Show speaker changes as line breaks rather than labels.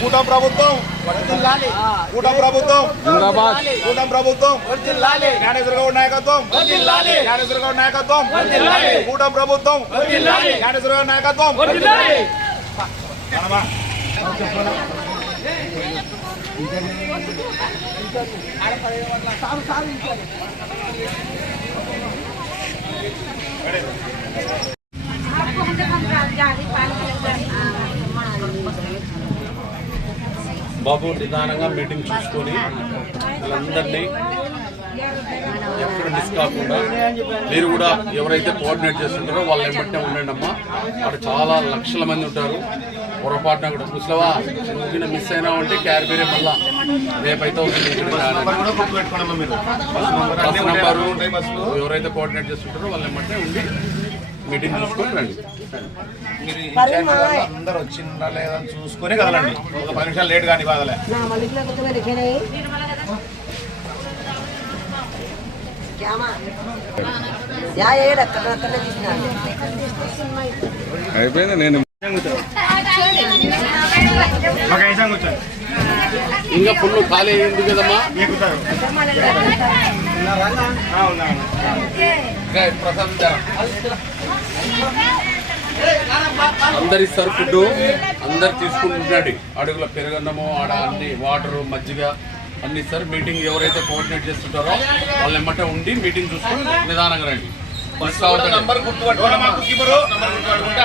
కూట ప్రభుత్వం. కూట ప్రభుత్వం.
జిందాబాద్.
కూటమి ప్రభుత్వం. జ్ఞానేశ్వర గౌడ్ నాయకత్వం. జ్ఞానేశ్వర గౌడ్ నాయకత్వం. కూటమి ప్రభుత్వం. జ్ఞానేశ్వర గౌడ్ నాయకత్వం. మనమా?
బాబు నిదానంగా మీటింగ్ చూసుకొని వీళ్ళందరినీ ఎక్కడ మిస్ కాకుండా మీరు కూడా ఎవరైతే కోఆర్డినేట్ చేస్తుంటారో వాళ్ళు ఎమ్మటే ఉండండి అమ్మా అక్కడ చాలా లక్షల మంది ఉంటారు. పొరపాటున కూడా. ముసలవా చిన్న మిస్ అయినా ఉంటే క్యారీ పేరే మళ్ళా. అవుతుంది. బస్ నంబరు ఎవరైతే కోఆర్డినేట్ చేస్తుంటారో వాళ్ళు ఎమ్మటే ఉండి మీటింగ్ చూసుకొని రండి.
మీరు ఇన్ఛార్జ్ అందరూ వచ్చిందా లేదా అని చూసుకొని కదలండి. ఒక పది నిమిషాలు లేట్ కానీ బాధలే.
తీసినాను
అయిపోయింది నేను
మాకు ఐసాం కూర్చోండి.
ఇంకా ఫుల్ ఖాళీ అయింది కదమ్మా. అందరు ఇస్తారు ఫుడ్ అందరు తీసుకుంటున్నాడు అడుగుల పెరుగన్నము ఆడ అన్ని వాటర్ మజ్జిగ అన్ని ఇస్తారు. మీటింగ్ ఎవరైతే కోఆర్డినేట్ చేస్తుంటారో వాళ్ళు ఎమ్మటే ఉండి మీటింగ్ చూసుకొని నిదానంగా రండి.
కీపరు. నంబర్ గుర్తుపట్టుకుంటే